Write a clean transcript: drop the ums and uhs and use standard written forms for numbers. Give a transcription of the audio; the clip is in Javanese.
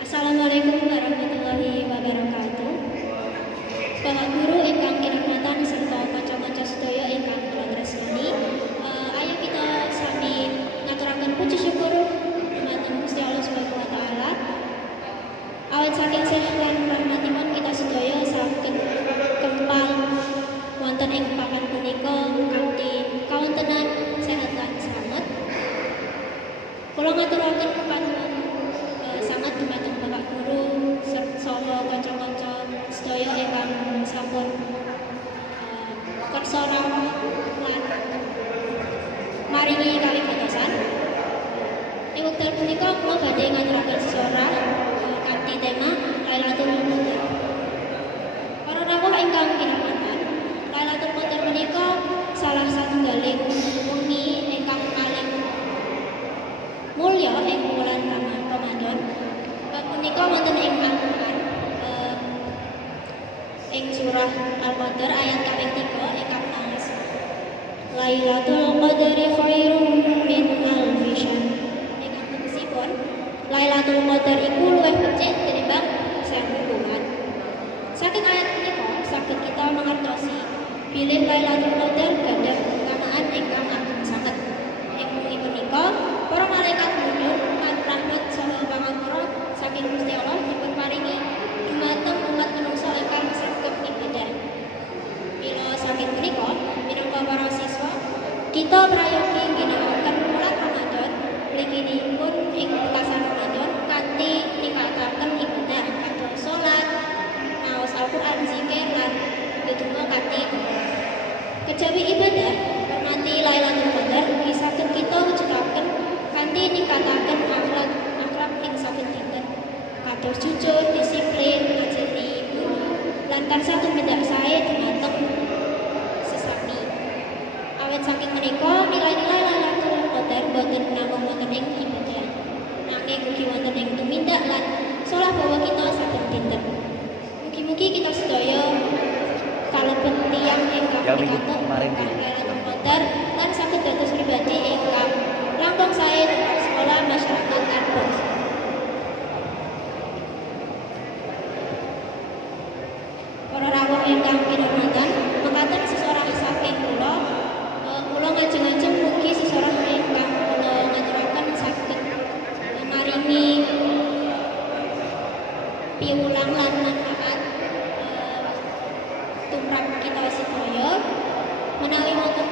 Assalamualaikum warahmatullahi wabarakatuh. Bapak Guru ingkang kinurmatan serta kanca-kanca sedaya ingkang kula tresnani, ayo kita sami ngaturaken puji syukur dumateng Gusti Allah Subhanahu wa taala. Awit saking sehat lan rahmatipun kita sedaya saged kempal wonten ing papan punika kanthi kawontenan sehat lan slamet. Kula ngaturaken kepaduan sangat dumateng Bapak Guru saha kanca-kanca sedaya ingkang sampun kersa rawuh lan maringi kawigatosaan. Ing wekdal punika kula badhe ngaturaken sesorah kanthi tema Lailatul Qadar. Para rawuh ingkang kinurmatan, Lailatul Qadar menika salah satunggaling wengi ingkang paling mulya ing wulan Ramadan. Bab punika wonten ing Al-Qur'an ing surah Al-Qadar ayat kaping 3 ingkang maos Lailatul Qadri khairum min alfi syahr. Ingkang tegesipun Lailatul Qadar iku luwih becik tinimbang 1000 bulan. Saking ayat punika saged kita mangertosi bilih Lailatul Qadar gadhah keutamaan ingkang agung sanget. Ing wengi punika para malaikat nunduk rahmat saha pangapura saking Gusti Allah dipun paringi dumateng umat manungsa ingkang saged ibadah. Mila saking punika minangka para siswa kita prayogi ginakaken bulan Ramadan mliginipun ing pungkasan Ramadan kanthi ningkataken ibadah kados salat, maos Al-Qur'an, zikir lan ndedonga kanthi kejawi ibadah hormati Lailatul Qadar ugi saged kita wujudaken kanthi ningkataken akhlak ing saben dinten kados jujur, disiplin, ngajeni guru lan tansah tumindak sae dumateng sesami. Awit saking menika nilai-nilai Lailatul Qadar boten namung wonten ing ibadah, nanging ugi wonten ing tumindak lan salah bawa kita saben dinten. Mugi-mugi kita sedaya kalebet tiyang ingkang pikantuk Lailatul Qadar lan saged dados pribadi ingkang langkung sae tumrap sekolah masyarakat lan bangsa. Para rawuh ingkang kinurmatan, mekaten sesorah saking kula ngajeng-ajeng mugi sesorah ingkang kula ngaturaken saged maringi piwulang lan manfaat tumrap kita sedaya menawi wonten